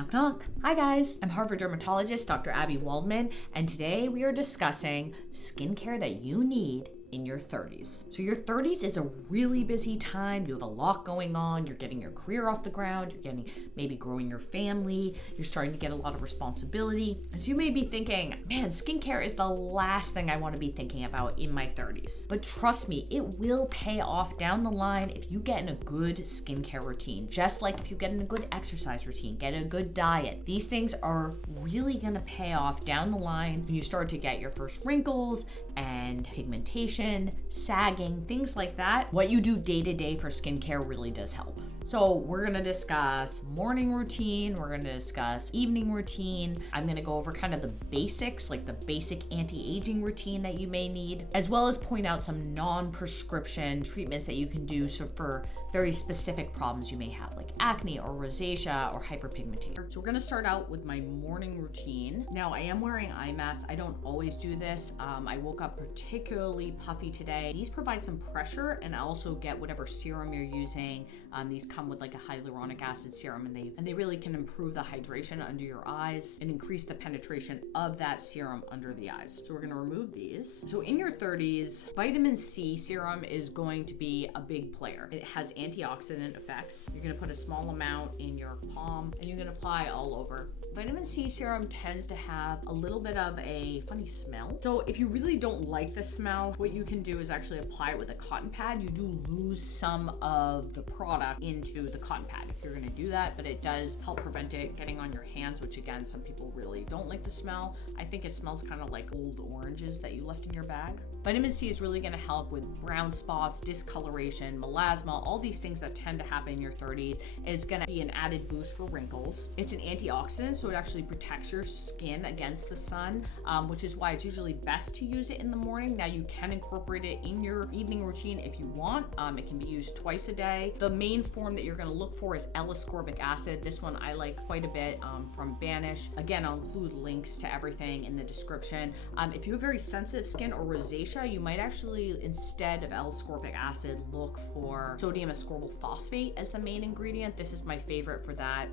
Knock knock. Hi guys, I'm Harvard dermatologist Dr. Abby Waldman, and today we are discussing skincare that you need in your 30s. So your 30s is a really busy time. You have a lot going on. You're getting your career off the ground. You're maybe growing your family. You're starting to get a lot of responsibility. And so you may be thinking, man, skincare is the last thing I want to be thinking about in my 30s. But trust me, it will pay off down the line if you get in a good skincare routine. Just like if you get in a good exercise routine, get a good diet. These things are really gonna pay off down the line when you start to get your first wrinkles and pigmentation, sagging, things like that. What you do day to day for skincare really does help. So we're gonna discuss morning routine, we're gonna discuss evening routine. I'm gonna go over kind of the basics, like the basic anti-aging routine that you may need, as well as point out some non-prescription treatments that you can do for very specific problems you may have, like acne or rosacea or hyperpigmentation. So we're gonna start out with my morning routine. Now I am wearing eye masks. I don't always do this. I woke up particularly puffy today. These provide some pressure, and I also get whatever serum you're using. These come with like a hyaluronic acid serum, and they really can improve the hydration under your eyes and increase the penetration of that serum under the eyes. So we're gonna remove these. So in your 30s, vitamin C serum is going to be a big player. It has antioxidant effects. You're gonna put a small amount in your palm and you're gonna apply all over. Vitamin C serum tends to have a little bit of a funny smell. So if you really don't like the smell, what you can do is actually apply it with a cotton pad. You do lose some of the product into the cotton pad if you're gonna do that, but it does help prevent it getting on your hands, which again, some people really don't like the smell. I think it smells kind of like old oranges that you left in your bag. Vitamin C is really gonna help with brown spots, discoloration, melasma, all these things that tend to happen in your 30s. And it's gonna be an added boost for wrinkles. It's an antioxidant, so it actually protects your skin against the sun, which is why it's usually best to use it in the morning. Now you can incorporate it in your evening routine if you want. It can be used twice a day. The main form that you're gonna look for is L-ascorbic acid. This one I like quite a bit from Banish. Again, I'll include links to everything in the description. If you have very sensitive skin or rosacea, you might actually, instead of L-ascorbic acid, look for sodium ascorbyl phosphate as the main ingredient. This is my favorite for that.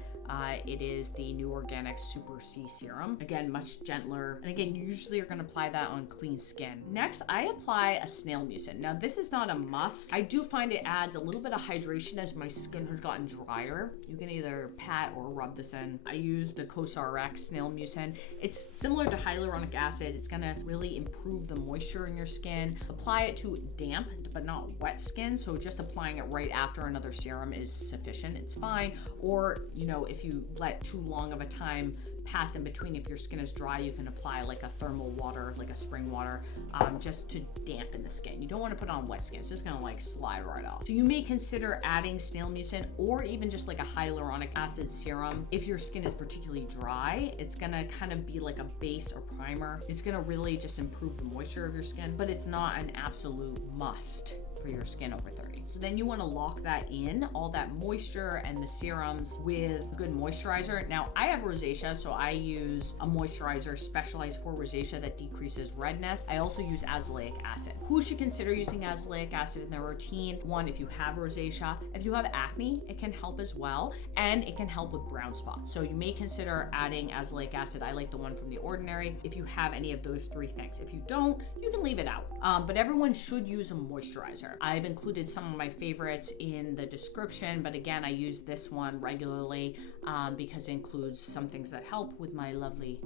It is the New Organic Super C Serum. Again, much gentler. And again, you usually are gonna apply that on clean skin. Next, I apply a snail mucin. Now, this is not a must. I do find it adds a little bit of hydration as my skin has gotten drier. You can either pat or rub this in. I use the CosRx snail mucin. It's similar to hyaluronic acid. It's gonna really improve the moisture in your skin. Apply it to damp but not wet skin. So just applying it right after another serum is sufficient. It's fine. Or, if you let too long of a time pass in between, if your skin is dry, you can apply like a thermal water, like a spring water, just to dampen the skin. You don't want to put it on wet skin. It's just gonna like slide right off. So you may consider adding snail mucin or even just like a hyaluronic acid serum. If your skin is particularly dry, it's gonna kind of be like a base or primer. It's gonna really just improve the moisture of your skin, but it's not an absolute must for your skin over 30. So then you want to lock that in, all that moisture and the serums, with good moisturizer. Now I have rosacea, so I use a moisturizer specialized for rosacea that decreases redness. I also use azelaic acid. Who should consider using azelaic acid in their routine? One, if you have rosacea. If you have acne, it can help as well, and it can help with brown spots. So you may consider adding azelaic acid. I like the one from The Ordinary if you have any of those three things. If you don't, you can leave it out. But everyone should use a moisturizer. I've included some of my favorites in the description, but again, I use this one regularly because it includes some things that help with my lovely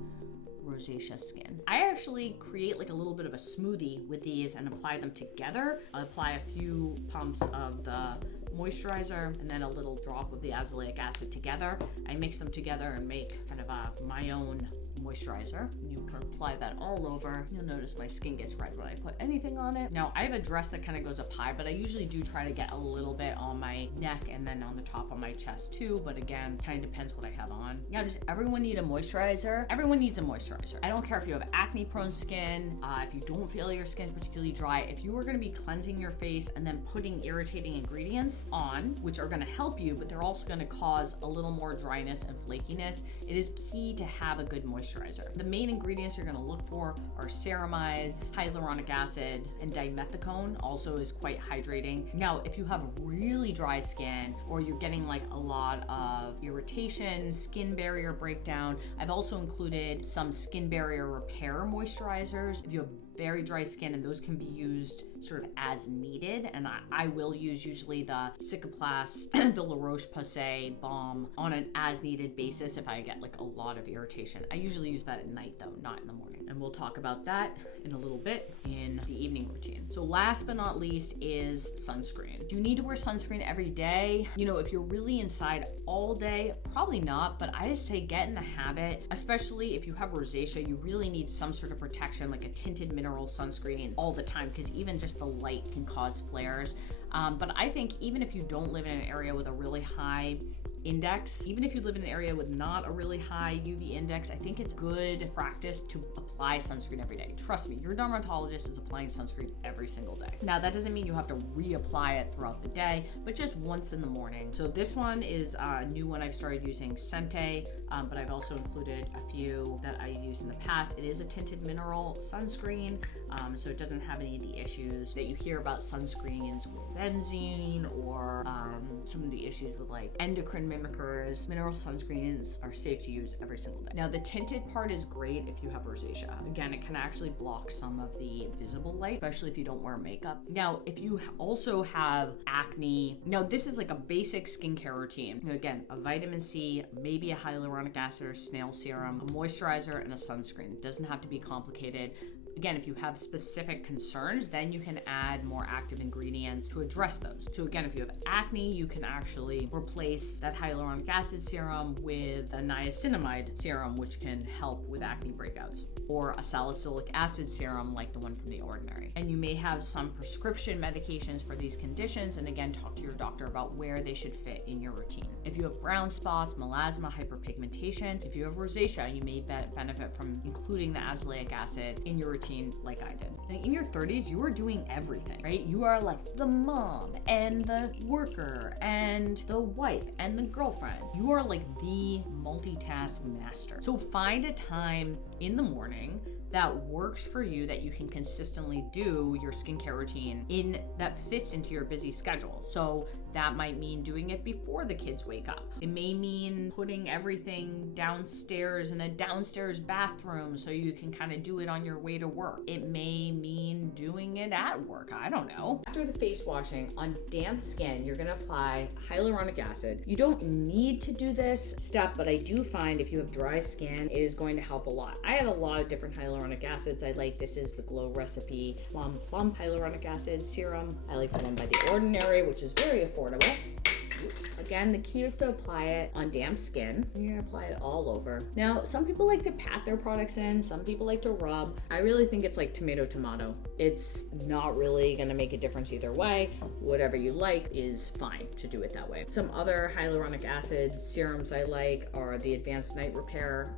rosacea skin. I actually create like a little bit of a smoothie with these and apply them together. I'll apply a few pumps of the moisturizer and then a little drop of the azelaic acid together. I mix them together and make kind of my own moisturizer. You can apply that all over. You'll notice my skin gets red when I put anything on it. Now, I have a dress that kind of goes up high, but I usually do try to get a little bit on my neck and then on the top of my chest too, but again, kind of depends what I have on. Yeah, does everyone need a moisturizer? Everyone needs a moisturizer. I don't care if you have acne prone skin, if you don't feel your skin's particularly dry, if you are gonna be cleansing your face and then putting irritating ingredients, ingredients on, which are gonna help you, but they're also gonna cause a little more dryness and flakiness, it is key to have a good moisturizer. The main ingredients you're gonna look for are ceramides, hyaluronic acid, and dimethicone also is quite hydrating. Now, if you have really dry skin or you're getting like a lot of irritation, skin barrier breakdown, I've also included some skin barrier repair moisturizers. If you have very dry skin, and those can be used sort of as needed, and I will use usually the Cicaplast, the La Roche-Posay balm on an as needed basis if I get like a lot of irritation. I usually use that at night though, not in the morning. And we'll talk about that in a little bit in the evening routine. So last but not least is sunscreen. Do you need to wear sunscreen every day? You know, if you're really inside all day, probably not, but I just say get in the habit, especially if you have rosacea, you really need some sort of protection, like a tinted mineral sunscreen all the time, because even just the light can cause flares. But I think even if you don't live in an area with a really high index, even if you live in an area with not a really high UV index, I think it's good practice to apply sunscreen every day. Trust me, your dermatologist is applying sunscreen every single day. Now, that doesn't mean you have to reapply it throughout the day, but just once in the morning. So this one is a new one I've started using, Sente, but I've also included a few that I used in the past. It is a tinted mineral sunscreen, so it doesn't have any of the issues that you hear about sunscreens with benzene or some of the issues with like endocrine mimickers. Mineral sunscreens are safe to use every single day. Now, the tinted part is great if you have rosacea. Again, it can actually block some of the visible light, especially if you don't wear makeup. Now, if you also have acne, now this is like a basic skincare routine. Again, a vitamin C, maybe a hyaluronic acid or snail serum, a moisturizer, and a sunscreen. It doesn't have to be complicated. Again, if you have specific concerns, then you can add more active ingredients to address those. So again, if you have acne, you can actually replace that hyaluronic acid serum with a niacinamide serum, which can help with acne breakouts, or a salicylic acid serum like the one from The Ordinary. And you may have some prescription medications for these conditions, and again, talk to your doctor about where they should fit in your routine. If you have brown spots, melasma, hyperpigmentation, if you have rosacea, you may benefit from including the azelaic acid in your routine like I did. Like in your 30s, you are doing everything, right? You are like the mom and the worker and the wife and the girlfriend. You are like the multitask master. So find a time in the morning that works for you, that you can consistently do your skincare routine in, that fits into your busy schedule. So that might mean doing it before the kids wake up. It may mean putting everything downstairs in a downstairs bathroom so you can kind of do it on your way to work. It may mean doing it at work. I don't know. After the face washing, on damp skin, you're gonna apply hyaluronic acid. You don't need to do this step, but I do find if you have dry skin, it is going to help a lot. I have a lot of different hyaluronic acids I like. This is the Glow Recipe Plum Hyaluronic Acid Serum. I like the one by The Ordinary, which is very affordable. Oops. Again, the key is to apply it on damp skin. You're gonna apply it all over. Now, some people like to pat their products in, some people like to rub. I really think it's like tomato. It's not really gonna make a difference either way. Whatever you like is fine to do it that way. Some other hyaluronic acid serums I like are the Advanced Night Repair,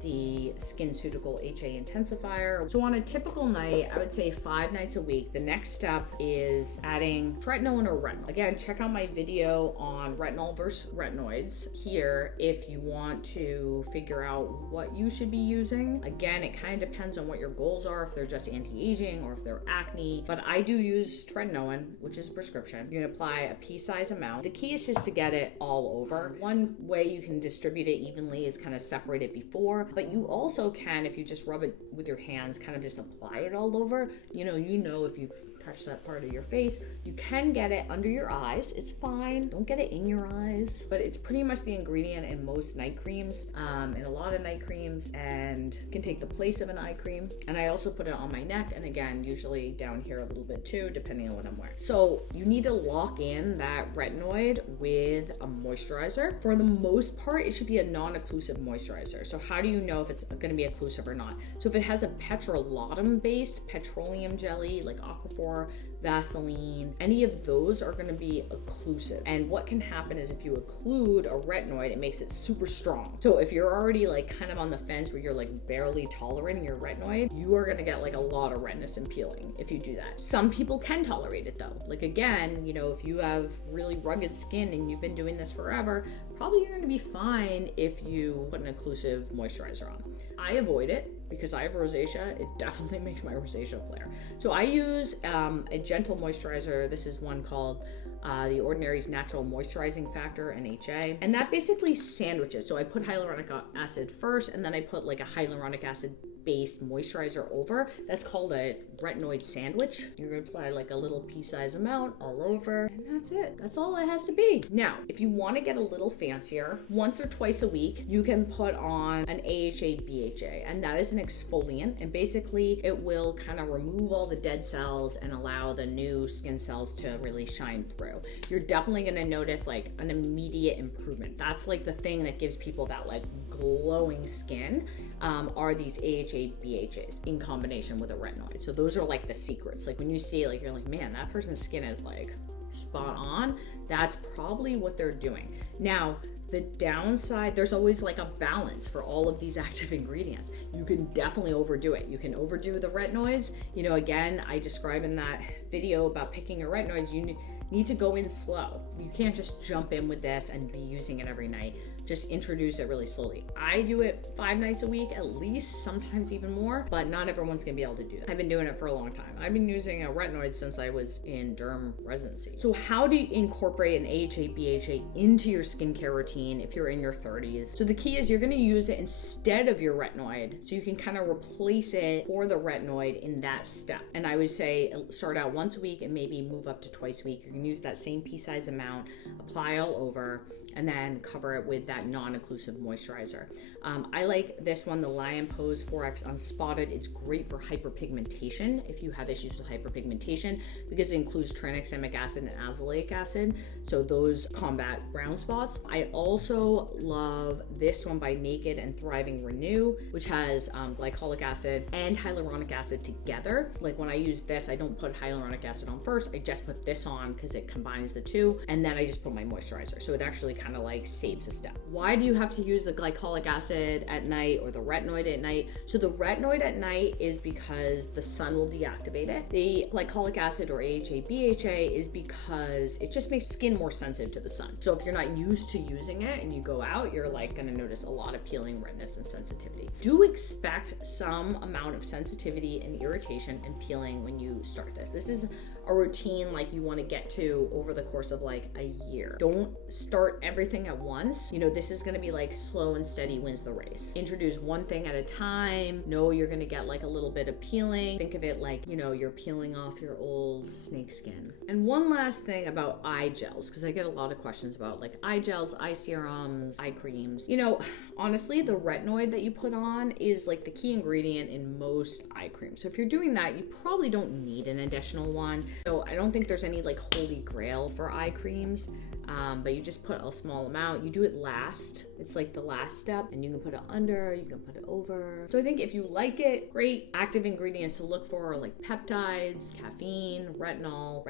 the SkinCeutical HA Intensifier. So on a typical night, I would say 5 nights a week, the next step is adding tretinoin or retinol. Again, check out my video on retinol versus retinoids here if you want to figure out what you should be using. Again, it kind of depends on what your goals are, if they're just anti-aging or if they're acne, but I do use tretinoin, which is prescription. You're gonna apply a pea-size amount. The key is just to get it all over. One way you can distribute it evenly is kind of separate it before, but you also can, if you just rub it with your hands, kind of just apply it all over. You know if you've touched that part of your face, you can get it under your eyes. It's fine. Don't get it in your eyes, but it's pretty much the ingredient in most night creams, in a lot of night creams, and can take the place of an eye cream. And I also put it on my neck, and again, usually down here a little bit too, depending on what I'm wearing. So you need to lock in that retinoid with a moisturizer. For the most part, it should be a non-occlusive moisturizer. So how do you know if it's going to be occlusive or not? So if it has a petrolatum based petroleum jelly like Aquaphor, Vaseline, any of those are gonna be occlusive. And what can happen is if you occlude a retinoid, it makes it super strong. So if you're already like kind of on the fence where you're like barely tolerating your retinoid, you are gonna get like a lot of redness and peeling if you do that. Some people can tolerate it though. Like again, you know, if you have really rugged skin and you've been doing this forever, probably you're gonna be fine if you put an occlusive moisturizer on. I avoid it because I have rosacea. It definitely makes my rosacea flare. So I use a gentle moisturizer. This is one called The Ordinary's Natural Moisturizing Factor, NHA. And that basically sandwiches. So I put hyaluronic acid first, and then I put like a hyaluronic acid based moisturizer over. That's called a retinoid sandwich. You're gonna apply like a little pea-sized amount all over, and that's it. That's all it has to be. Now, if you want to get a little fancier, once or twice a week, you can put on an AHA BHA, and that is an exfoliant, and basically it will kind of remove all the dead cells and allow the new skin cells to really shine through. You're definitely gonna notice like an immediate improvement. That's like the thing that gives people that like glowing skin, are these AHA BHAs in combination with a retinoid. So those are like the secrets. Like when you see it, like you're like, man, that person's skin is like spot on. That's probably what they're doing. Now, the downside, there's always like a balance for all of these active ingredients. You can definitely overdo it. You can overdo the retinoids. You know, again, I describe in that video about picking your retinoids, you need to go in slow. You can't just jump in with this and be using it every night. Just introduce it really slowly. I do it 5 nights a week at least, sometimes even more, but not everyone's gonna be able to do that. I've been doing it for a long time. I've been using a retinoid since I was in derm residency. So how do you incorporate an AHA BHA into your skincare routine if you're in your 30s? So the key is you're gonna use it instead of your retinoid, so you can kind of replace it for the retinoid in that step. And I would say start out once a week and maybe move up to twice a week. You can use that same pea-sized amount, apply all over, and then cover it with that non-occlusive moisturizer. I like this one, the Lion Pose 4X Unspotted. It's great for hyperpigmentation if you have issues with hyperpigmentation, because it includes tranexamic acid and azelaic acid, so those combat brown spots. I also love this one by Naked and Thriving Renew, which has glycolic acid and hyaluronic acid together. Like when I use this, I don't put hyaluronic acid on first, I just put this on because it combines the two, and then I just put my moisturizer. So it actually kind of like saves a step. Why do you have to use the glycolic acid at night or the retinoid at night? So the retinoid at night is because the sun will deactivate it. The glycolic acid or AHA BHA is because it just makes skin more sensitive to the sun. So if you're not used to using it and you go out, you're like gonna notice a lot of peeling, redness, and sensitivity. Do expect some amount of sensitivity and irritation and peeling when you start this. This is a routine like you want to get to over the course of like a year. Don't start everything at once. You know, this is going to be like slow and steady wins the race. Introduce one thing at a time. Know you're going to get like a little bit of peeling. Think of it like, you know, you're peeling off your old snake skin. And one last thing about eye gels, because I get a lot of questions about like eye gels, eye serums, eye creams. You know, honestly, the retinoid that you put on is like the key ingredient in most eye creams. So if you're doing that, you probably don't need an additional one. So I don't think there's any like holy grail for eye creams, but you just put a small amount. You do it last. It's like the last step, and you can put it under, you can put it over. So I think if you like it, great. Active ingredients to look for are like peptides, caffeine, retinol.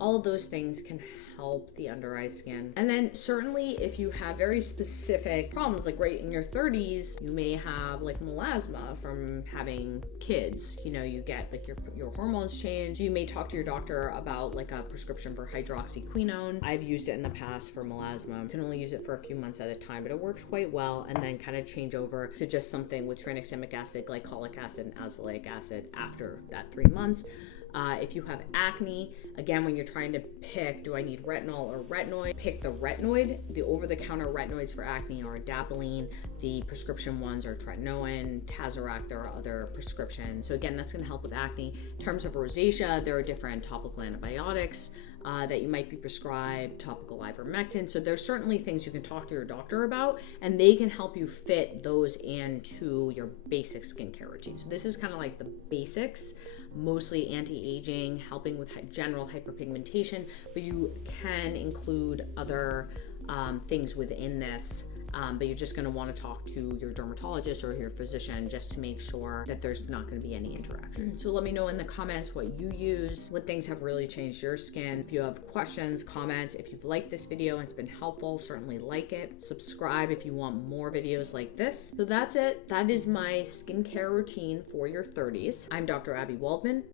All of those things can help the under eye skin. And then certainly if you have very specific problems, like right in your 30s, you may have like melasma from having kids. You know, you get like your hormones change. So you may talk to your doctor about like a prescription for hydroxyquinone. I've used it in the past for melasma. You can only use it for a few months at a time, but it works quite well, and then kind of change over to just something with tranexamic acid, glycolic acid, and azelaic acid after that 3 months. If you have acne, again, when you're trying to pick, do I need retinol or retinoid? Pick the retinoid. The over-the-counter retinoids for acne are adapalene. The prescription ones are tretinoin, Tazorac. There are other prescriptions. So again, that's going to help with acne. In terms of rosacea, there are different topical antibiotics that you might be prescribed, topical ivermectin. So there's certainly things you can talk to your doctor about, and they can help you fit those into your basic skincare routine. So this is kind of like the basics, mostly anti-aging, helping with general hyperpigmentation, but you can include other things within this but you're just going to want to talk to your dermatologist or your physician just to make sure that there's not going to be any interaction. So let me know in the comments what you use, what things have really changed your skin. If you have questions, comments, if you've liked this video and it's been helpful, certainly like it. Subscribe if you want more videos like this. So that's it. That is my skincare routine for your 30s. I'm Dr. Abby Waldman.